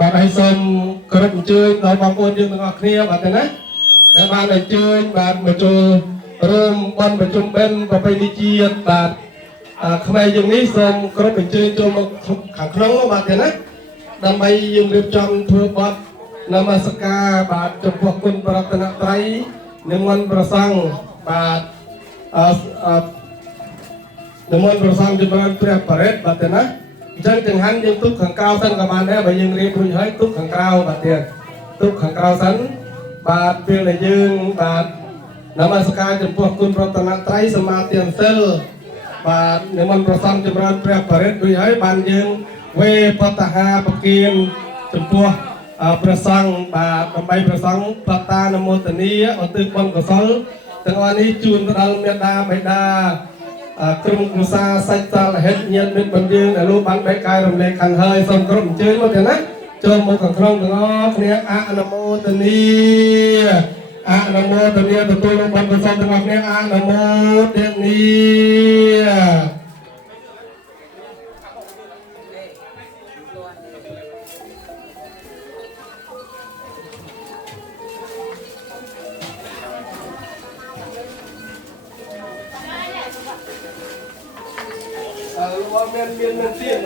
bạn hãy xem clip chơi nói bóng ôn dương ngọc kia bạn thế này để bạn hãy chơi bạn mà chơi rơm bắn mà chung bên và bay đi chia bạn không ai dùng ní xem clip chơi cho một khẳng khống bạn thế này đam bay dùng điệp trong thưa bát namaskar bạn trong cuộc quân Pratana Trai Naman Prasang bạn Naman Prasang Jumlah Priya Paret bạn thế này chân chừng hắn nhưng túc khẳng cao sân các bạn đấy bởi nhưng riêng tôi thấy túc khẳng cao bạn tiền túc khẳng cao sân bạn việc là dương bạn namaskar trong cuộc quân Pratana Trai Sama tiền sel bạn nếu mình Prasam Jumlah Priya Paret tôi thấy bạn dương về Pataha Pakin trong cuộc Prasang bạn bay Prasang Pata Namo Tani ở từ con của sáu từng anh ấy chun ra Meda Medaក្រុមគ្រួសារសាច់សាលហេតុញាតិមិត្តបងយើងដែលលោកបានបែកកាយរំលែកខាងហើយសូមក្រុមអញ្ជើញមកទៀតណាចូលមកខាងក្នុងទាំងអស់គ្នាអនុមោទនីទទួលលោកបានប្រសពទាំងអស់គ្នាអនុមោទនីមានទៀត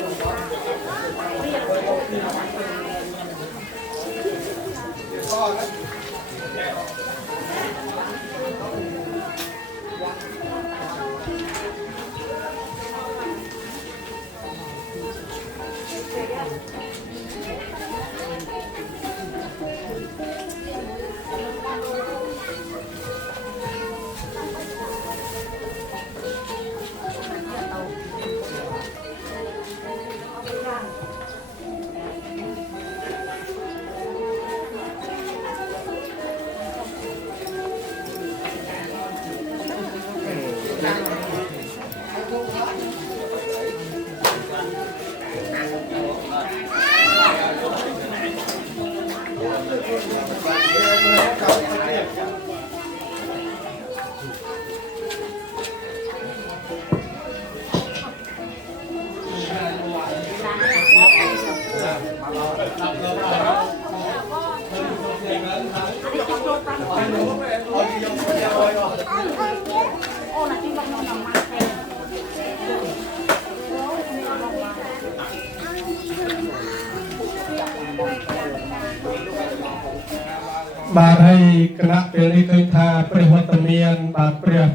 បាទហើយគណៈពេលនេះឃើញថាព្រះវត្តមានបាទព្រះ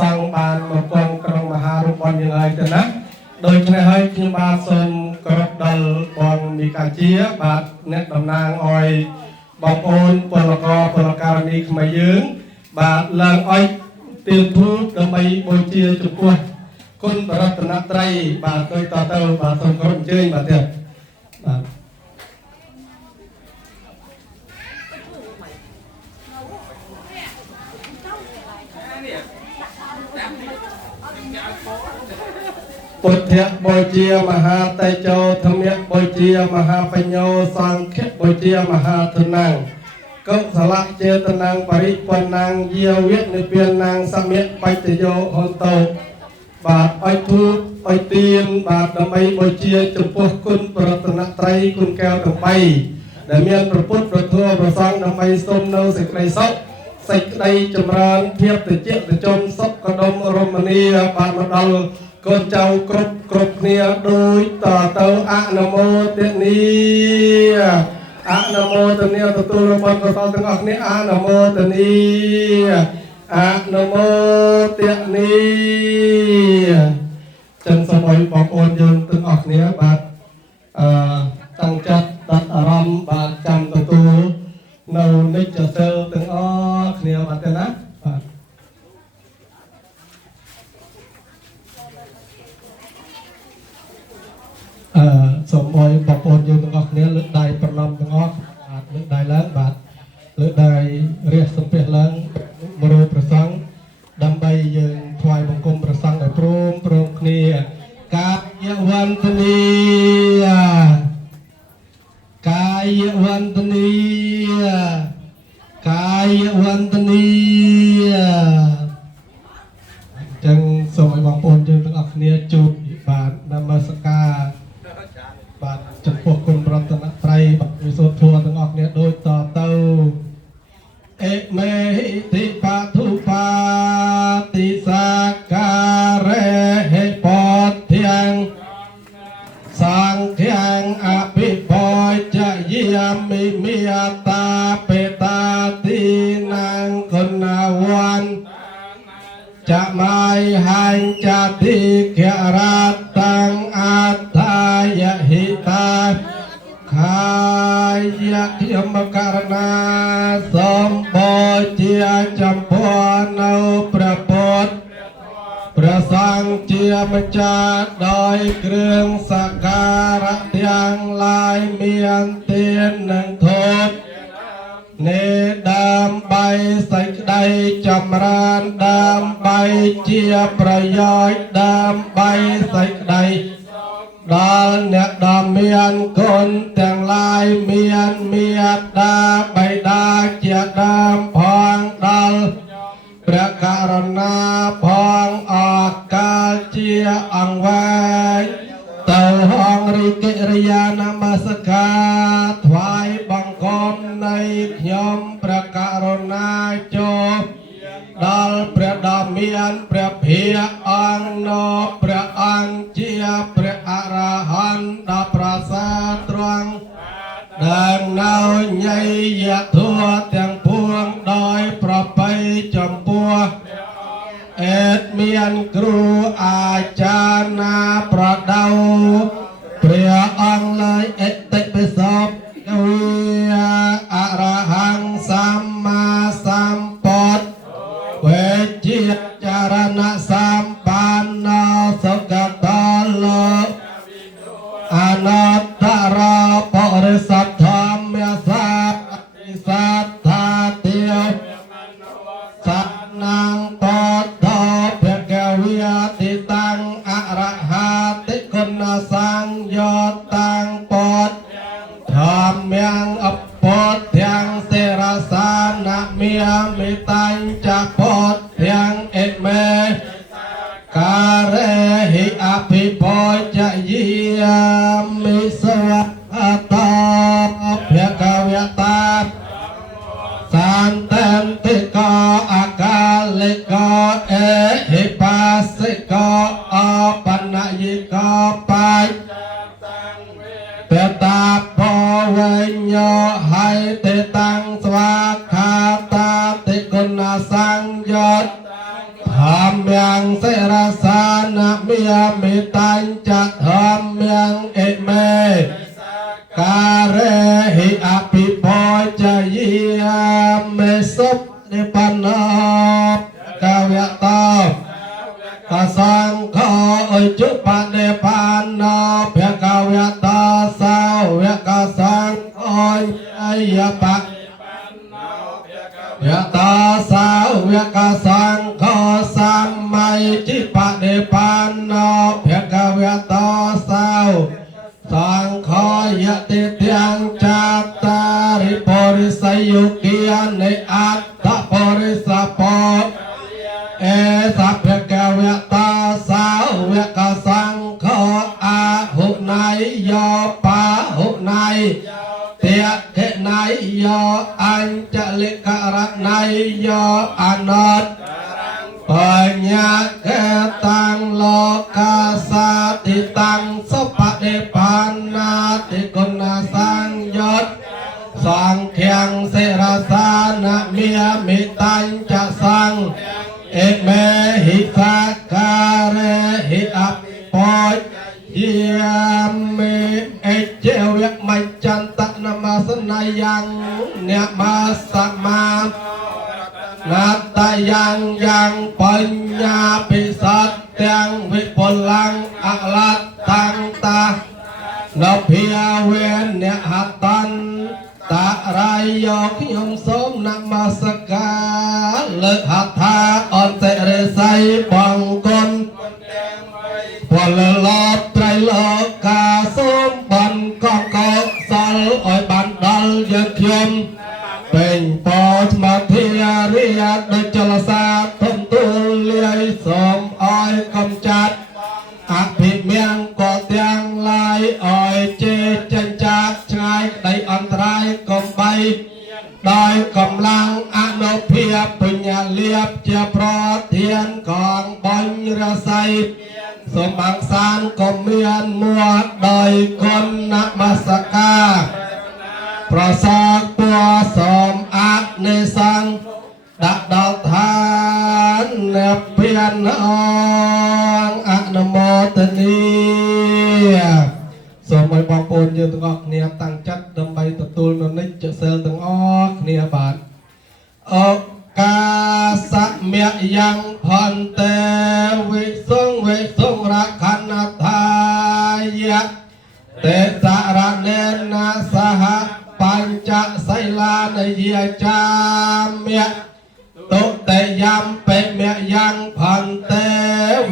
សង្ឃបានមកកងក្រុងមហារូបបានយ៉ាងហើយទៅណាដូច្នេះហើយខ្ញុំបាទសូមគោរពដល់បងមីកាជាបាទអ្នកតំណាងអោយបងប្អូនពលករនីខ្មែរយើងបាទឡើងអោយទៀនធូបដើម្បីបូជាចំពោះគុណបរតនត្រ័យបាទដោយតទៅបាទសូមគោរពអញ្ជើញបាទទៀតបាទពុទ្ធៈបូជាមហាតេជោធម្មៈបូជាមហាបញ្ញោសង្ឃៈបូជាមហាធនំកុសលចេតនំបរិបណ្ណังយាវៈនិព្វានังសមៈបច្ចយោហន្តោបាទអុយធូបអុយទៀនបាទដើម្បីបូជាចំពោះគុណប្រតនត្រ័យគុណកែវទាំង3ដែលមានព្រះពុទ្ធព្រះធម៌ព្រះសង្ឃដើម្បីសូមនៅសេចក្តីសុខសេចក្តីចម្រើនភាពត្រជាក់ត្រជុំសុខកដុមរមនាបានមកដល់កូនចៅគ្រប់គ្នាដូចតទៅអនុមោទនីទទួលរបងកសលទាំងអស់គ្នាអនុមោទនីចឹងសូមឲ្យបងប្អូនយើងទាំងអស់គ្នាបាទតាំងចិត្តđặtអារម្មណ៍បាទចាំទទួលនៅនិច្ចសិលទាំងអស់គ្នាបាទទេណាបាទសូមឲ្យបងប្អូនយើងទាំងអស់គ្នាលើកដៃប្រណម្យទាំងអស់បាទលើកដៃឡើងបាទលើកដៃរះសំពះឡើង100ប្រសងដើម្បីយើងថ្វាយបង្គំប្រសងឲ្យព្រមគ្នាកាយវន្តនីកាយវន្តនីចឹងសូមឲ្យបងប្អូនយើងទាំងអស់គ្នាជួបបាទនមស្ការបាទចំពោះគុណប្រតនត្រ័យ ติสักการะเหตุปอดเทียงสังเทียงอภิปอยจะเยี่ยมมีตาเปตาตีนางคนนาวันจะไม่หันจะทิเขรัตตังอัตถายหิตาขายะขยมการณาสมโพเจียจำพวนเอาประพุทธประสังเจียมจาโดยเครื่องสักการะเตียงลายเมียนเตียนหนึ่งทบเนดามใบใส่ใดจำรานดามใบเจียประยอยดามใบใส่ใดดอลเนดอมเมียนคนแต่งลายเมียนเมียดาใบดาเจียดามพองดอลประการณาพองออกกาเจียอังไว้เต่าห้องริกิริยานมัสการถวายบังคมในยมประการณาโจดอลประดอมเมียนประเพียอังโนประอังเจียประอรหันดาประสาตรังดังนาวใหญ่ยะทั่วแตงพวงโดยประไปจำปัวเอ็ดเมียนครูอาจารย์นาประดาวเปรียอังเลยเอ็ดเตไปสอบวิอรหังสัมมาสัมพุทธเวจิจารณะสัมปันโนสุขตาโลอนัตตาราปริสัทธรรมยสัตติสัทธาเตียวสัตนังปอดทอเพียกวิยติตังอรหัติคุณสังโยตังปอดธรรมยังอปอดเทียงเสรสานะเมียมิตังจะปอดเทียงเอ็ดเมการหิอภิปอยจะเยี่ยมมิสวัสตาเพียกเวตาสันเตนติกาอากาลิกาเอหิปัสสิกาอปัญญิกาปัจเตตาปเวญโยให้เตตังสวากขาตาติกุณสังโยตธรรมยังเสรสานะเมียมิตัญจะธรรมยังเอเมการเรหิอภิปอยจะเยี่ยมเมสุปนิปันโนกาวะตากสังโฆจุปเนปันโนเพียกาวะตาสาวะกสังโฆยะปะยะตาสาวะกสังโฆสัมมัยจิปะเนปันโนเพียกาวะตาสาวสังขยะติเตียงจัตตาริปริสยุกิยานิอัตตปริสปอเอสัพเพกเวตาสาวกสังขอาหุไนยปาหุไนเตียเขไนยอัญจลิกรไนยอนัตปัญญาเกตังโลกาสาติตังสุปฏิปันนาติกุณสังโยตสังเขียงเสรสานะเมียมิตัญจะสังเอเมหิสักการะหิอัปปอยเยี่ยมเมเอเจวะมัจจันตนามาสนายังเนมาสมานัตตยังยังปัญญาปิสัตยังวิปลังอัลลัตตังตานพิยเวนเนหัตตันตะไรยกยมสมนมัสการเลิกหัตถาอันเตเรไซบังกลพลลอดไตรโลกาสมบันกองกอสัลอ้อยบันดลยกยมเป็นปอชมาเทียริยาโดยจลสาทมตุเลียสมอ้อยกำจัดอภิเมียงก่อเตียงลายอ้อยเจจันจัดชายได้อันตรายกมใบได้กำลังอนุเพียบปัญญาเลียบเจียพรอเทียน กองบัญระไซสมบังสารก็เมียนมัวโดยคนนักมาสกาประสาทตัวสมอักในสังดักดอกทานเนเพียนองอนุโมทนีสมัยบางปนยืนตอกเนียตั้งจัดดำใบตะตูนนิจจะเซลตังออกเนียบาทกาสะเมียยังพันเตวิสุงรักขันธายะเตสะระเนนะสหปัญจไสลานเยจามเมียตุเตยามเปเมียยังพันเต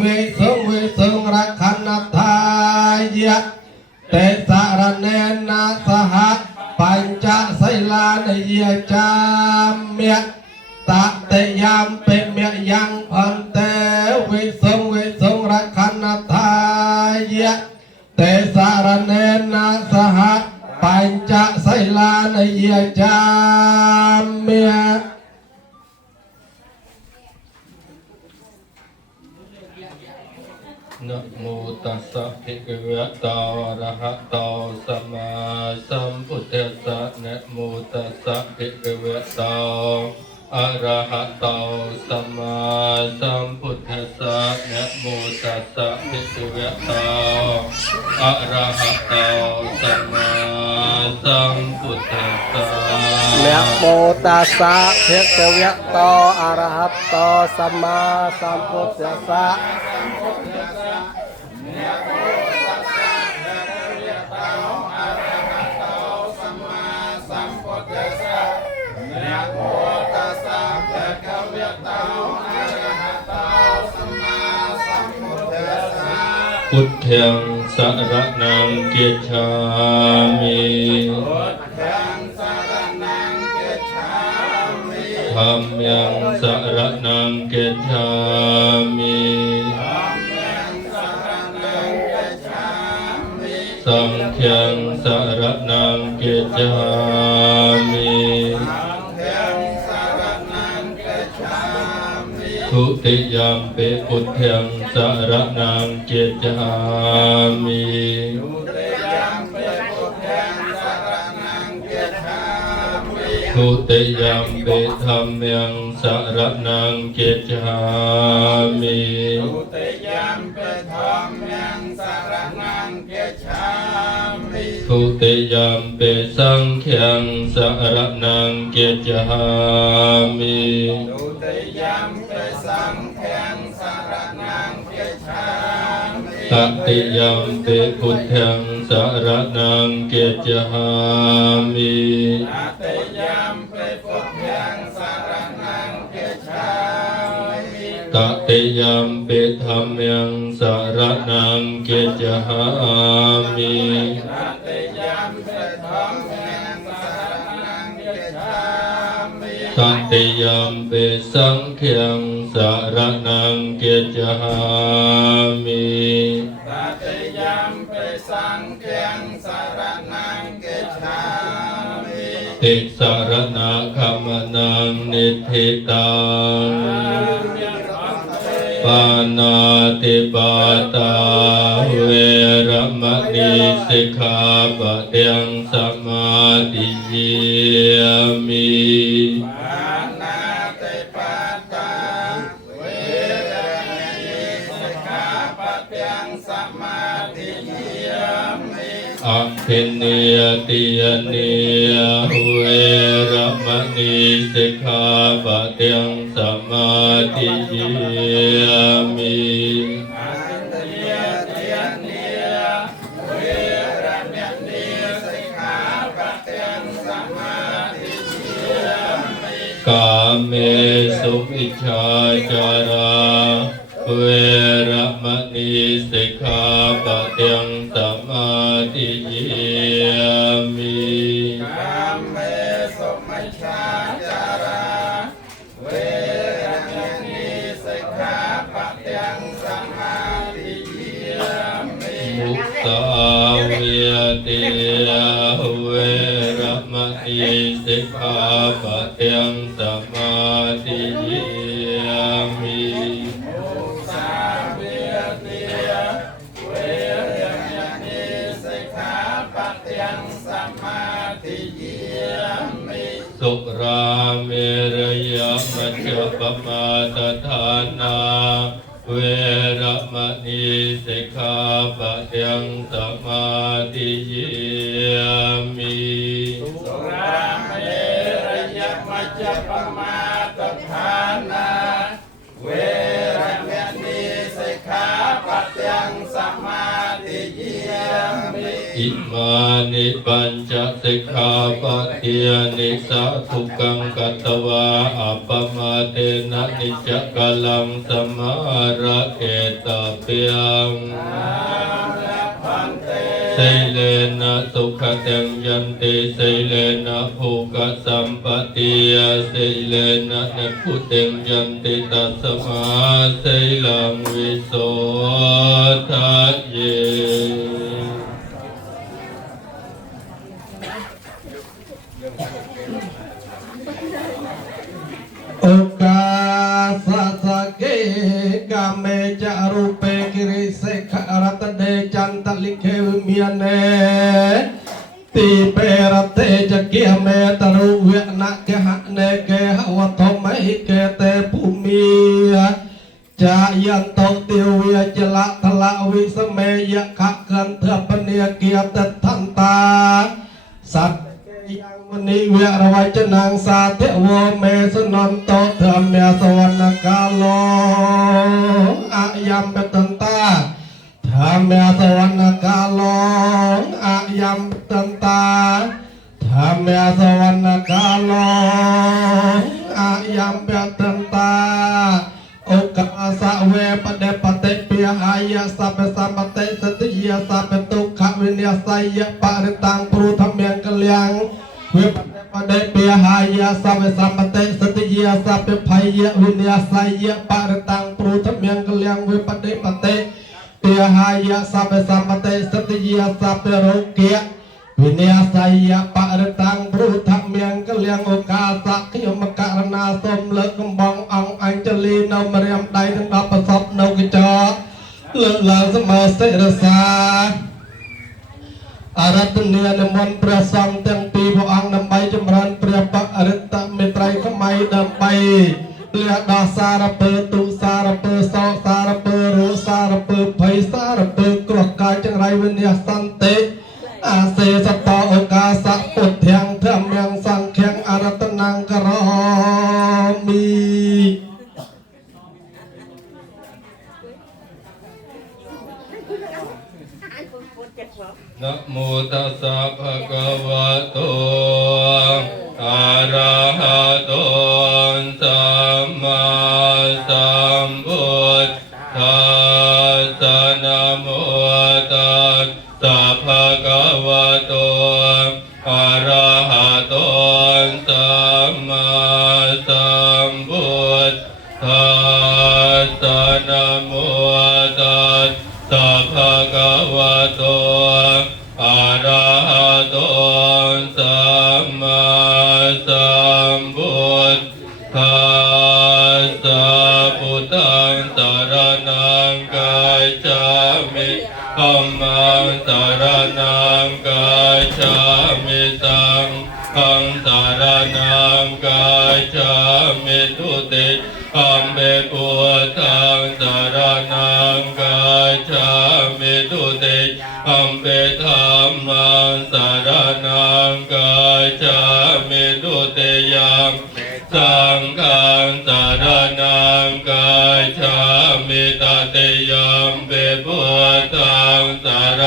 วิสุงรักขันธายะเตสะระเนนะสหปัญจไสลานเยจามเมียตะเตยามเปเมียยังพันเตวิสุงรักขันธายะเตสะระเนนะสหปัญจไสลานเยจามเมียนะโมตัสสะภะคะวะโตอะระหะโตสัมมาสัมพุทธัสสะนะโมตัสสะภะคะวะโตอะระหะโตสัมมาสัมพุทธัสสะนะโมตัสสะภะคะวะโตอะระหะโตสัมมาสัมพุทธัสสะนะโมตัสสะภะคะวะโตอะระหะโตสัมมาสัมพุทธัสสะพุทธังสรณังคัจฉามิธัมมังสรณังคัจฉามิสังฆังสรณังคัจฉามิทุติยมปิพุทธังสรณังคัจฉามิทุติยมปิธัมมังสรณังคัจฉามิทุติยมปิสังฆังสรณังคัจฉามิตติยมปิพุทธังสรณังคัจฉามิตติยมปิธัมมังสรณังคัจฉามิตติยมปิสังฆังสรณังคัจฉามิติสรณะคัมนังนิธิตังปานาติปาตาเวรมณีสิกขาปะทังสมาธิยามิอภินเนยติยเนยเวรมณีสิกขาปะทังสมาธิยามิกาเมสุวิชฌาจาราเวรมณีสิกขาปะทังสมาธิยามิมุสาวิยติเวรมณีสิกขาปะทังสมาธิยามิ สุราเมรยมัจจปมาทฐานาเวระมณีสิกขาปะทังสมาธิยามิสุราเมรยมัจจปมาทฐานาเวระมณีสิกขาปะทังสมาธิยามิอิมานิปัญจสิกขาปะทิยานิสัตถุกังกัตตวาอัปปมาเตนะนิจจกัลลังสมาระเกตเปียงไสเลนะสุขตังยันติไสเลนะภูกสัมปติยาไสเลนะเนพุตังยันติตัสมาไสลังวิโสทะเยโอกาสสะเกกาเมจารุเปกิริเสขรัตเดจันตลิเขวิเมียเนติเปรเตจะเกียเมตรุเวนะเกหะเนเกหะวัตโมหิเกเตภูมิจายันโตติวเวจละทละวิสเมยะขะกันเถปเนียเกียตทันตาสัตยังมณีเวรวัจนังสาเทวเมสนันโตธรรมเมสวรรณกาโลอายัมเปตันตาธรรมเมสวรรณกาโลอายัมเปตันตาธรรมเมสวรรณกาโลอายัมเปตันตาโอกาสะเวปเดปเตปิยายะสัพพสัมปเตสติยะสัพพทุกขวินยสัยยะปะริตังปรุธรรมยังกลยังเวปเดปิยายะสัพพสัมปเตสติยะสัพพภัยยะวินยสัยยะปะริตังปรุธรรมยังกลยังเวปเดปเตปิยายะสัพพสัมปเตสติยะสัพพโรเกยวินยสัยยะปะริตังปรุธรรมยังกลยังโอกาสะขยมการณาสมเลิกกำบังอังอัญจลีนมเรียมใดทั้งดับประสบนกจอเลิกลาสมาเสรสาอารัตเนียนมนต์ประสังเต็งปีพระองค์นำไปจำรันเปรียบปะอริตเมตรัยขมัยนำไปเลียดาสารเปตุสารเปโสสารเปรุสารเปภัยสารเปกรกกายจังไรวิญญาสันติอาเสสตโอกาสะปุถเทียงเทียมยังสังเขียงอารัตนังกรอมีนะโมตัสสะภะคะวะโตอะระหะโตสัมมาสัมพุทธัสสะนะโมตัสสะภะคะวะโตอะระหะโตสัมมาสัมพุทธัสสะนะโมตัสสะภะคะวะโตอะระหะโตสัมมาสัมพุทธัสสะพุทธังสรณังกัจฉามิธัมมังสรณังกัจฉามิสังฆังสรณังกัจฉามิทุติธัมเมพุทธังสรณังกัจฉามิทุติธัมเมธัมมังสรณังกัจฉามิทุติยัมสังฆังสรณังกัจฉามิตติยัมปิพุทธังสร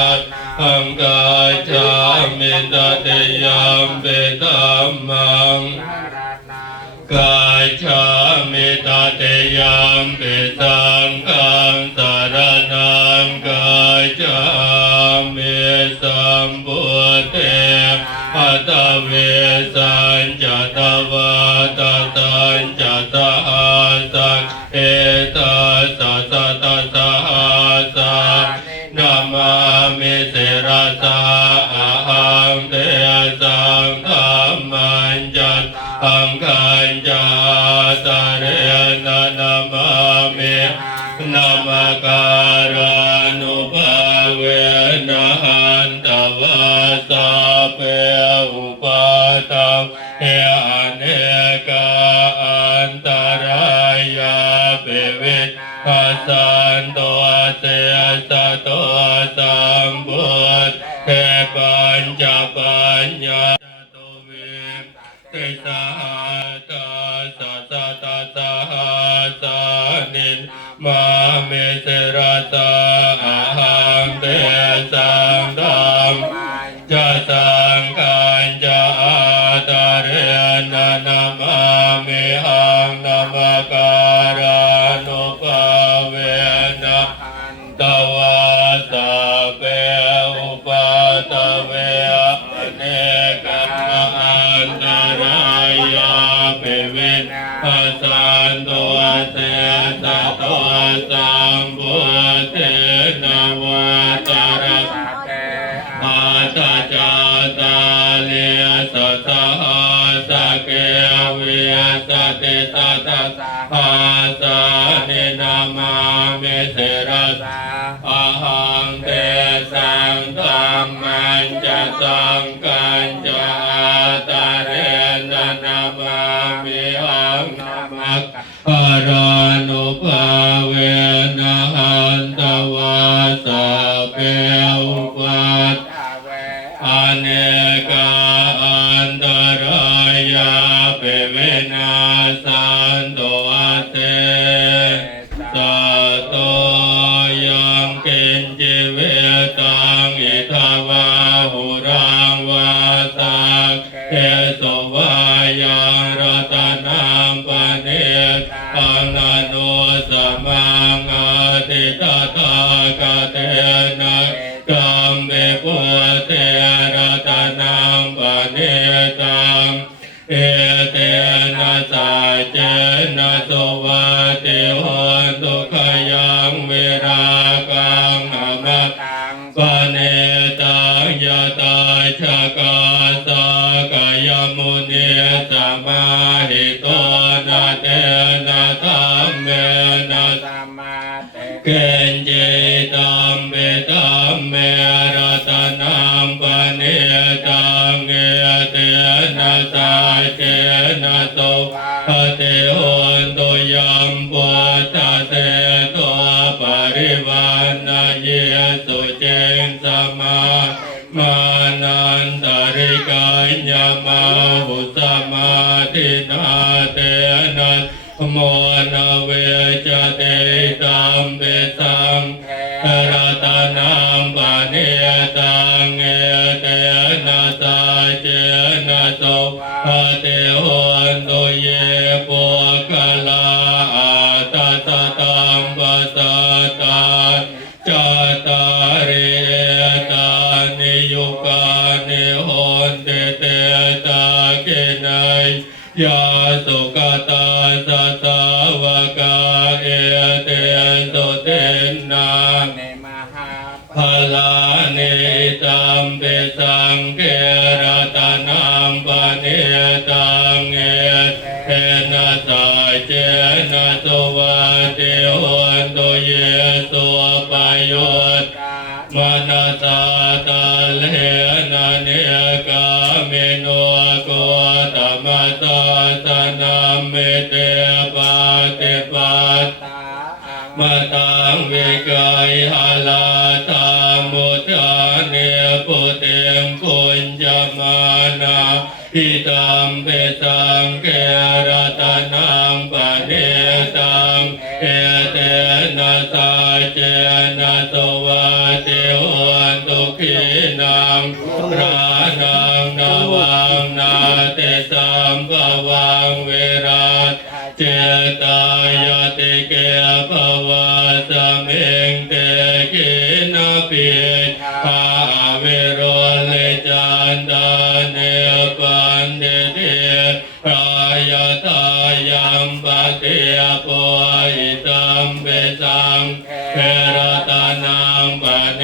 ณังกัจฉามิตติยัมปิธัมมังกัจฉามิตติยัมปิสังฆังสรณังกัจฉามิสัมพุทเทอัตเวสัญจตวาตสัญจตหาสังเอตัสสะตตสหัสสะนามามิเสรสะอะหังเทสังธัมมันจัตตังคัญจาตะเรนะนามามินามาการานุภาเวนะหันตวาสะเปอุปาทังเออ นตัวเสสะตัวสัมพุทธเทปัญจปัญญาตุวิมติสหัตสะสะตะสหัสานินมาเมเสระตาอาหังเตสังธรรมจะสังขัญจะอาตาเรนะนะมามิหังนะมะการานุภาเวนะตวาสะเปอุปาตเวอเนกัมมะอันตรายาเปวินาสันตัวเสสะตัวสัมพุทเทนะวาตาระอาตาจาตาเลียสะสะหาสะเกวิยสะติตาตาหาสะนินามาเมเสระอาหังเตสังธรรมันจะสังกัญจะอาตาเรนะนะมามิหังนะมะการานุภาเวนะหันตวาสะเปอุปัตอเนกาอันตรายาเปเวนะสันโตเตสะโตยังกินจิเวตังอิทาวาหุรังวาสักเอสวายังรัตนังปะเนตอานาโนสมังอติตตากะเตนะกัมเบปุเตรัตนังปะเนตังเอเตนะสัจเจนะโสวะเตโหตุขยังเวรากังอมะปะเนตังยะตาชะกาสากายมุนีสมาหิโตนะเตนะธัมเมนะเกณฑ์เจตัมเบตัมเมรัตนังปะเนตังเอเตนะสาเจนะโสภะเตโหนตุยัมปุตตะเตโตปริวานะเยสุเจนสมามานันตริกัญญมาหุสมาทินาเตนะโมนาเวจเตตัมเบสังรัตนังปะเนตังเอเตนะสาเจนะโสภะเตโหนตุเยปุคลาอาตตะตังปัสสตาจัตตาริตานิยุกานิโหนติเตตะกินัยยาสุกตาสัสสาวกาเอเตสุเตนะพลานิตัมเปสังเกรัตนังปะเนตังเอเทนะสาเจนะโสวะเตโหนตุเยสุปโยตมนัสสะตะเลนะเนกามิโนโกตมัสสะสนัมเมเตปะเตปัตมตังวิกายหาลาตามุทาเนปุเตมปุญญมานาอิตัมเปสังเกรัตนังปะเนตังเอเตนะสาเจนะโสวะเตโหนตุขินังรานังนาวังนาเตสัมภวังเวรัตเจตายติเกภวะสเมงเตกินาปิภาเวโรเลจันตาเนปันเดเตรายตายัมปะเตโพอิตัมเปสังเอรัตนังปะเน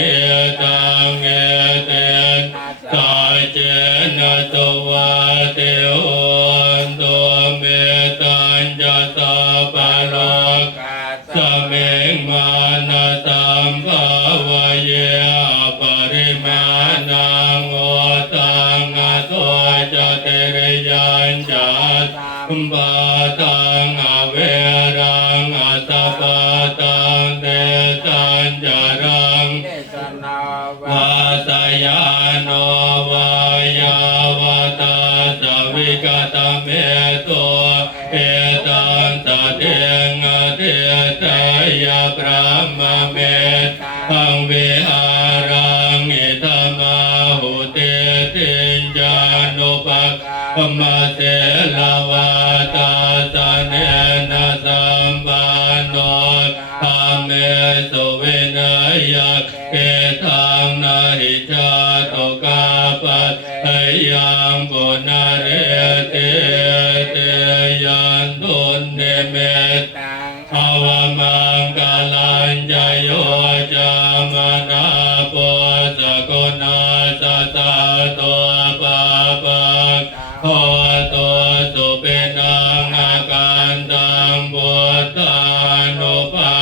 ตังเอเตตาเจนะโสวะเตโหนตุเมตัญจะสัพพะโลกสเมงมานะสัมภาวะเยปริมาณังโอตังอะโตจะเตริยัญจะสัมปะตังอเวรังอัตตปะตังเต เมตังเวหารังอิธรรมาหุเตติญญานุปกมาเสลาวาตาสเนนะสัมปันโนธรรมเมสุวินัยเกตังนาหิจาตุกาปัตถยังปุณเรเตเตยันตุนเนเมตังอวมังกาลัญญโยจามนาปุสกุณาสัตตาตัวปะปะโหตัวสุเปนังอาการตังบุตตานุภา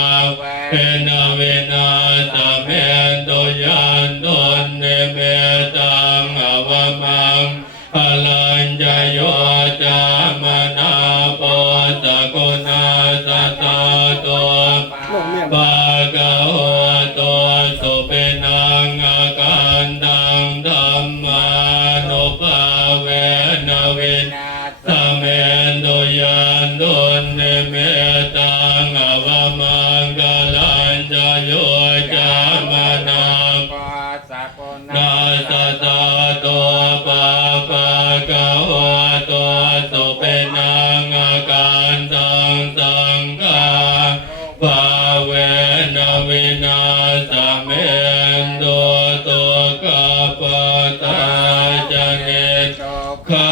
เวนะเวนะสัมเมตุยันตุนเนเมตังอวมังพลัญญโยจามนาปุสกุณาสัตตาตัวปะกะโหตัวสุเปนังอาการตังธัมมานุภาเวนะเวนะสัมเมตุยันตุนเนเมตังอวมังกาลัญญโยจามนาปุสกุณาสัตตาตัวปะปะกะโหตัวสุเปนังอาการตังสังฆาภาเวนะเวนะสัมเมตุตุกะปะตาจเนขะ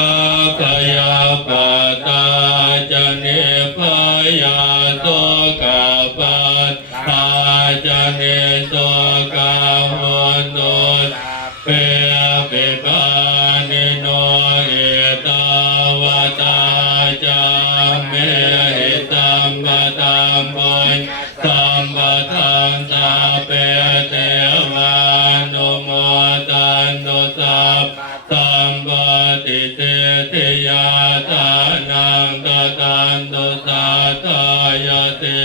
พยาปะตาจเนพยาโสกะปะตาจเนโสกะโหตุเปเปปานิโนเอตาวตาจามเมหิตัมปะตัมปุญสัมปะทังสาเปเทวานุโมตันตุสัพสัมปติเตติยาทานังตตันตุสัทธายติ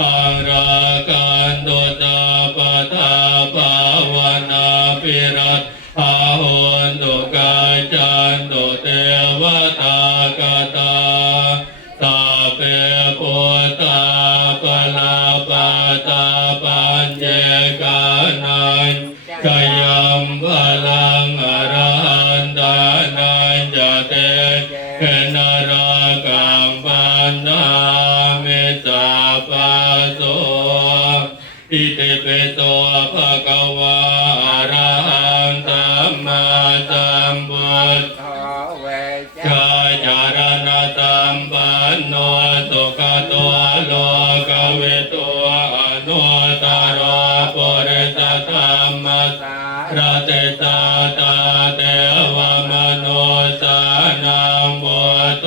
อังรากันตุสัพพะทาภาวนาปิรัตอาหุนตุกาจันตุเทวตากตาสัพเพปุตตาปลาปาตาปัญเจกานันกยัมพลังอรหันตานันจะเตเนรากังปันนามิสาปะโสอิติปิโสภะคะวะอะระหังสัมมาสัมพุทโธเวชาจารณะสัมปันโนสุขโตโลกวิทูอนุตตรปุริสธรรมสารเตสาตาเทวมนุสานังพุทโธ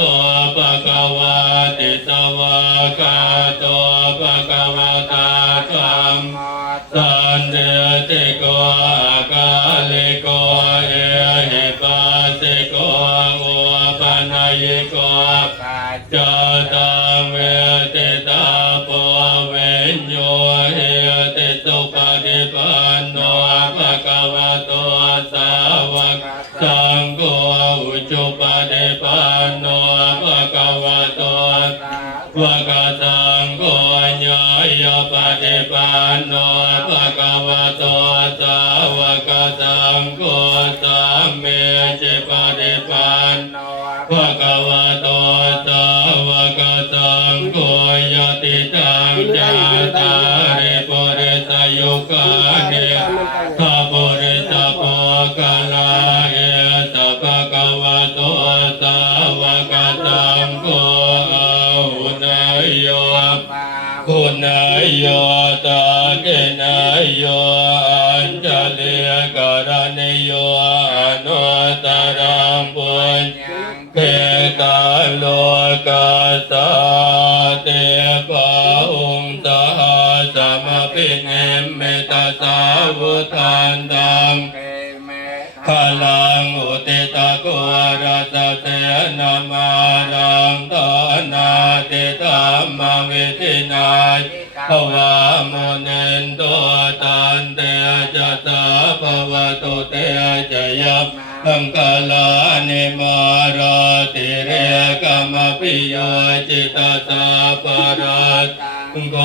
ภะคะวะติสวากาโตภะคะวะตาธัมโมสันเดติโกอากาลิโกเอหิปัสสิโกอุปนัยโกปัจจตังเวทิตาโพเวญโยเฮติสุปฏิปันโนภะคะวะโตสาวกสังโฆอุจุปฏิปันโนภะคะวะโตวะกสังโฆญาญาปฏิปันโนภะคะวะโตสาวกสังโฆสัมเมจิปฏิปันโนภะคะวะโตสาวกสังโฆยติตังจาตาริปุริสยุคานิข้าปุริสโภคลาเอสภะคะวะโตสาวกสังโฆหุนายโยหุนายโยตาเกนายโยอัญจเลกรณิโยอนุตตรังปุญญังเกกาโลกาสาเตปะอุงตหาสมปิเนเมตสาวุทันตังพลังอุติตะโกรัสเสนามารังตนาติตัมมังวิธินายภวะโมเนนโตตันเตจะสาภวะตุเตจะยัมอังกาลานิมาราติเรกมปิโยจิตตาสาปรัตตัง โก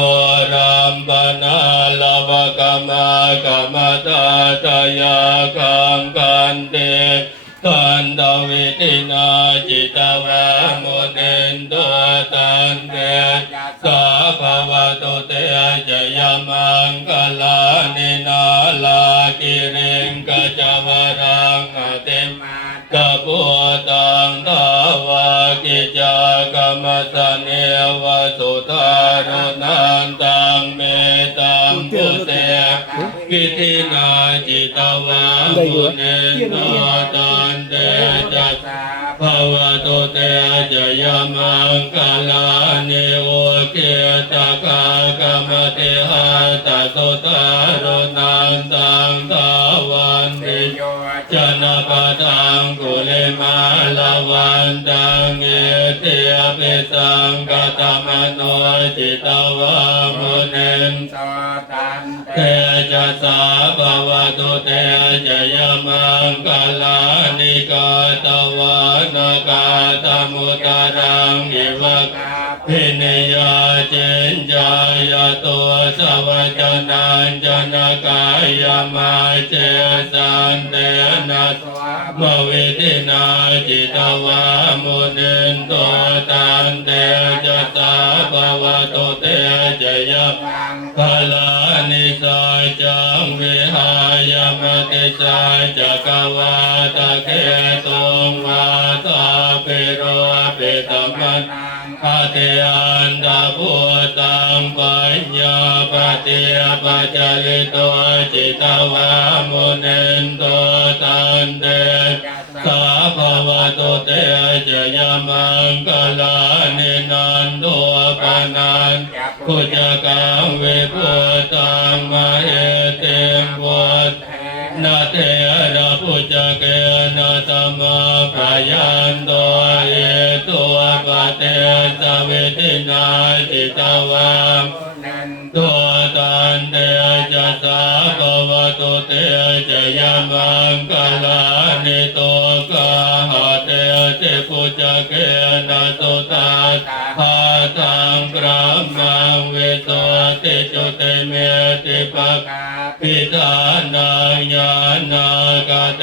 รัมปนาลวะกมากมตาตยาคังกันเตตันตวิตินาจิตวะมุนินตัวตันเตสาภวะตุเตจยมังกลานินาลากิริงกัจจวรังอติมาตะปุตังทาวากิจากรรมสเนวสุตารุนันตังเมตังพุเตกิทินาจิตวะมุนินตัวตันเตจัสสะภวะตุเตจยมังกลานิโอเกตกากรรมเตหะตะสุตารุนันตังทาวันติโยจนะปะตังกุลิมาลาวันตังเอเตปิสังกตมโนจิตวะมุนินโตตันเตจัสสะภวะตุเตจยมังกลานิกาตวานากาตมุตรังอิวะพินิยาเจนจายตัวสวัจนันจนกายมาเจสันเตนะสวะมวิตินาจิตวะมุนินตัวตันเตจัสสะภวะตุเตจยมังกลานิสัจจังวิหายมติสัจจกวาตะเกตุงวาตาปิโรปิตมันอาเทอันดาภูตังปัญญาปฏิยปัจจลิโตจิตวะมุนินโตตันเตสาภวะตุเตจยมังกลานินันโตปานันกุจกังเวปุตังมเหเตมปุตนาเทระพุจเกนะตมะพยันโตเอตัวปะเตสเวทินาจิตวะตัวตันเตจัสสะภวะตุเตจยมังกลานิโตกะหะเตเตพุจเกนะสุตาหาตังกรัมมังวิโสติจุเตเมติปะพิธานังญาณกะเต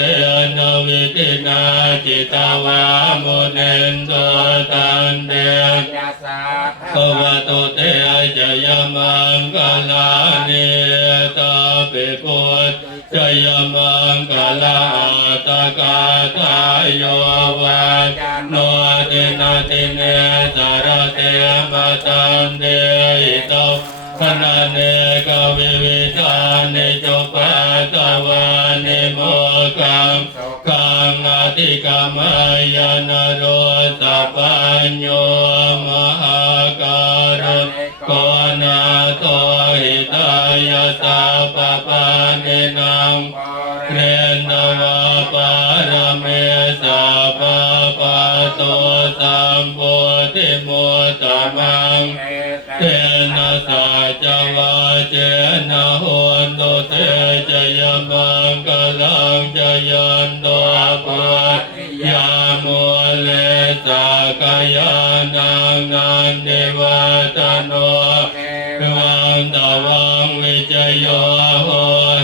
นะวิตินาจิตวะมุนินโตตันเตภวะตุเตจยมังกลานิตาปิปุตจยมังกลาตากาตายโยวะโนตินาติเนสารเตมตันเตอิโตขณะเนกวิวิธานิจุปะตวานิโมกังกังอธิกามายานโรสปัญโยมหาการุณโกนาโตหิตายาสาปปานินังเรนวะปารเมสาปปะโตสัมโพธิมุตตมังเตนะสัจวะเจนะโหนตุเตจยมังกลังจยันโตปุตยามุเลสากายานังนันเดวัตโนวังตวังวิจโยโห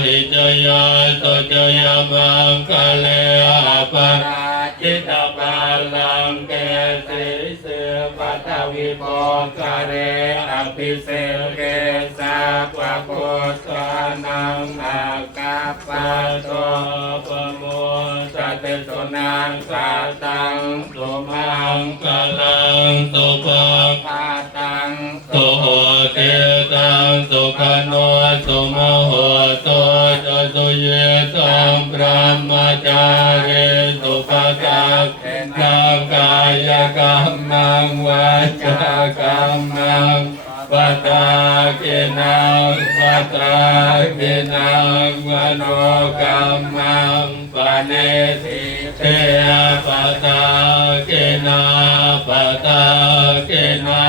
หิจยาสุจยมังกเลอาปะจิตบาลังเกสิเสปัตวิโภคเรอภิเสเกสัพพะพุทธานังอากัปปะโตปะโมสติสุนังสัตตังสุมังกลังสุปังภาตังสุโหติตังสุขโนสุโมโหโตจะสุเยตังพระมจารีสุภกังนังกายกรรมังวาจากรรมังปัตตากินังปัตตากินังมโนกรรมังปะเนติเตปัตตากินาปัตตากินา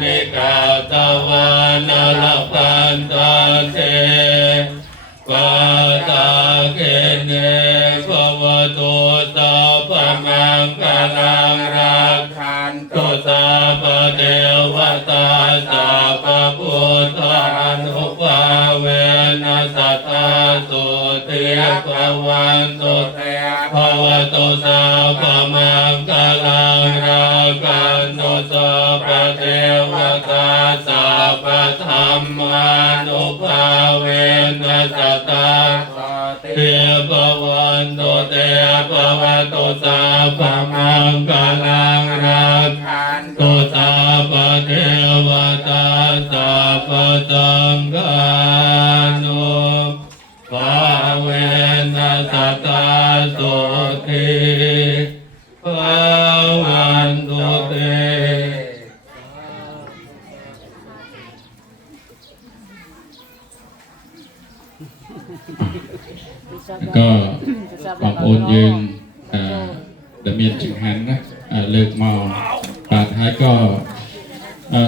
นิกาตวานลพันตันเตปัตตากิเนภวตุสัพพมังคลังรักขันตุสัพพเทวตาสัพพพุ เวนัสตตาสุติภวันตุเตภวตุสัพพมังคลังรากันตุสัพพเทวตาสัพพธัมมานุภาเวนัสตตาเทภวันตุเตภวตุสัพพมังคลังรากันตุสัพพเทวตาสัพพสังฆานุภาเวนัสตตาสุติภวันตุเตก็บอกโอนยืนดำเนินจึงหันนะเลิกเมาปาท้ายก็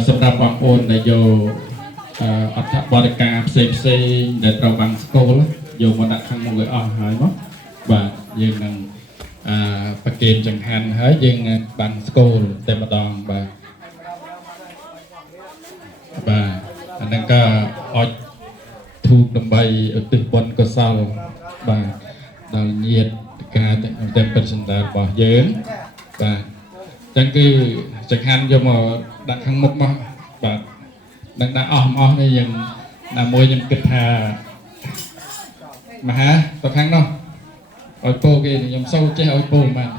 สำหรับบอกโอนในโยอัฐบริการเซในตระวังสโกลโยมันดักขังมืออ่อนหายมั้งบ่ายังนั่งประเกณฑ์จึงหันหายยังบังสโกลเต็มดองบ่าอันนั้นก็อดถูกดำใบตึกบนก็เศร้าบ่าดาวเยียดการเต็มเป็นสันดาลบ่เยิ้มบ่าจังคือจึงหันโยมดักขังมุกมั้งบ่าดังนั้นอ้อมนี่ยังนามวยยังกึศหามาฮะตัวครั้งเนาะอ้อยโป้กี่ยังเศร้าเจ้าอ้อยโป้มัน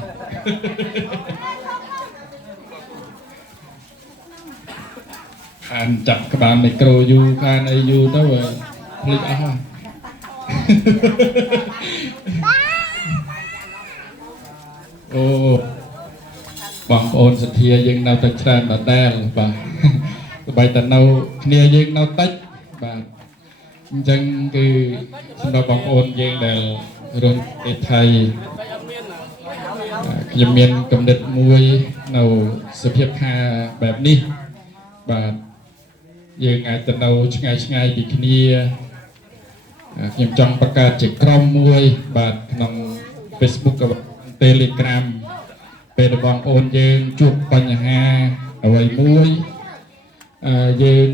อ่านจับกระบาลในโกรยูการไอยูเท่าไหร่ผลิตอาหารโอ้บางโอนสเทียยังนาวตะแครนมาแดงป่ะใบแต่เนาเนี่ยยังเนาตัดบ่าจังคือสำหรับบางโอนยังแต่เรื่องไทยยังมีกำเนิดมวยเนาสเพียบคาแบบนี้บ่ายังอาจจะเนาช่างบิคเนียยังจังประกาศจากกรมมวยบ่าในเฟซบุ๊กกับเทเลกราฟเป็นบางโอนยังจุดปัญหาเอาไว้มวยยัง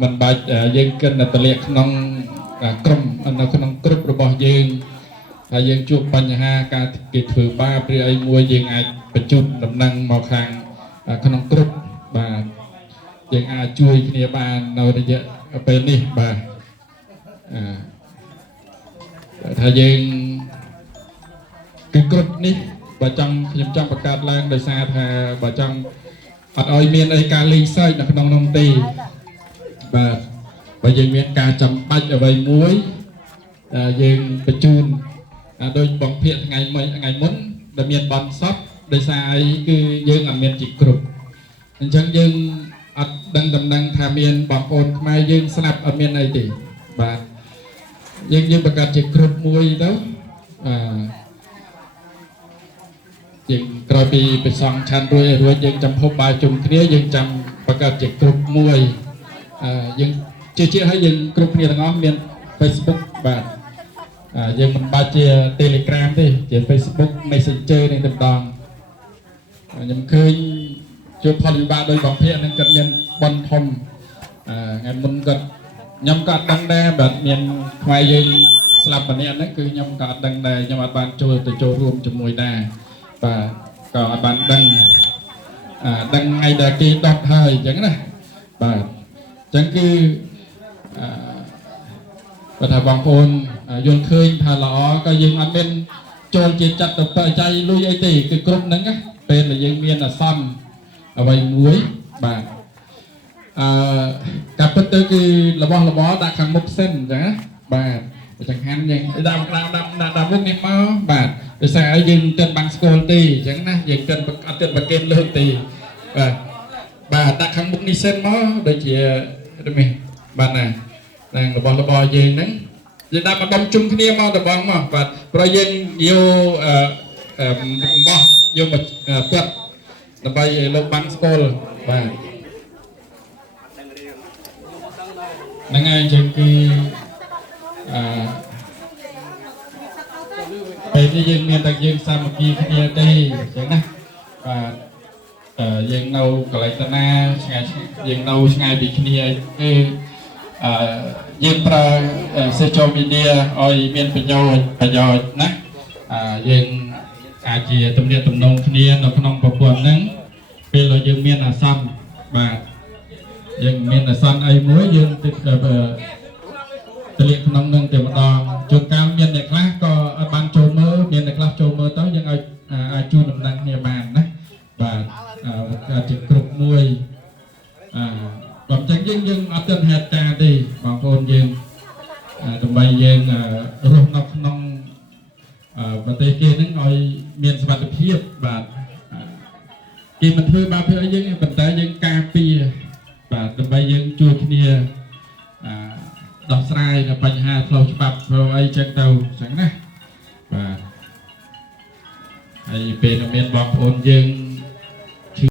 มันบาดยังเกินนัตเลียขนมกรมอันนั้นขนมกรุบระบอบยังจูบปัญหาการกิจถือบ้าเปรี้ยมวยยังอาจประจุดำนังมาขังขนมกรุบบายังอาจช่วยเนียบานเราได้เยอะเป็นนี่บาถ้ายังกรุบนี่บาจังยังจังประกาศแรงโดยสาธาบาจังอัดอ้อยเมียนไอการลีไซน์นักนองนองตีบ่ยังเมียนการจำปัจเอาไว้มวยยังประจุนโดยบอกเพียรไงมุ้นดำเนินบอลซับโดยสายคือยังเมียนจิกกรุบฉันยังอัดดังทาเมียนบอกโอนมายังสนับเมียนไอตียังประกาศจิกกรุบมวยแล้วยังกระบี่ไปส่องชันรวยยังจำพบบาจุ่มเนี้ยยังจำประกาศจิกกรุบมวยยังเชื่อให้ยังกรุบเนี่ยทั้งอ้อมเมียนเฟซบุ๊กแบบยังมันบาเจียเทเลกราฟดิเจียเฟซบุ๊กเมสเซนเจอร์ในต่างๆยังเคยช่วยพอลิบาโดยบอกเพี้ยนนั่นกันเมียนบอลทอมงานมันก็ยำกัดดังแดแบบเมียนใครยังสลับแบบนี้นั่นคือยำกัดดังแดยำอัดบานโจแต่โจรวมจมวยได้ก็อัดบานดังไงเด็กกีดอกไทยอย่างนั้นนะจังคือปัญหาบางคนยนเคยผ่านล้อก็ยังอันเป็นโจรเจียจัดแต่เปิดใจลุยไอตีคือกรุ๊ปนั้นก็เป็นอะไรยังเมียนซ้ำเอาไว้มวยกับประตูคือระบอบดักขังมุกเส้นจ้ะจังหันยังดาวมุกนี่มาโดยสายยังเกินบางสกุลตีจังนะยังเกินประเกณฑ์เลิกตีดักขังมุกนี่เส้นมาโดยเจียได้ไหมน่ะนั่งระบอบยังนั้นยังได้มาดมจุ่มขี้เนี่ยมาระบอบมาเพราะยังโยโยมาเปิดระบายโลกบางสกุลนั่งไงจึงคือเป็นยังเมียนแต่ยังสามัคคีขี้เนี่ยได้จังนะยังเรากลายตนายังเราง่ายบิขี้เนี่ย យើងប្រើsocial media ឲ្យមានប្រយោជន៍ណាយើងអាចជាទំនាក់ទំនងគ្នានៅក្នុងប្រព័ន្ធហ្នឹងពេលដែលយើងមានអាសន្នបាទយើងមានអាសន្នអីមួយយើងទៅលាក់ក្នុងនឹងតែម្ដងជួនកាលមានអ្នកខ្លះក៏អត់បានចូលមើលមានអ្នកខ្លះចូលមើលទៅយើងអាចជួយដំណឹងគ្នាបានណាបាទអាចជាគ្រប់មួយបើមិនចឹងយើងអត់ទាន់ហេតុការទេបងប្អូនយើងដើម្បីយើងរស់នៅក្នុងប្រទេសគេហ្នឹងឲ្យមានសុវត្ថិភាពបាទគេមិនធ្វើបាបធ្វើអីយើងប៉ុន្តែយើងការពារបាទដើម្បីយើងជួយគ្នាដោះស្រាយនៅបញ្ហាផ្លូវច្បាប់ផ្លូវអីចឹងទៅចឹងណាបាទហើយពេលដែលមានបងប្អូនយើង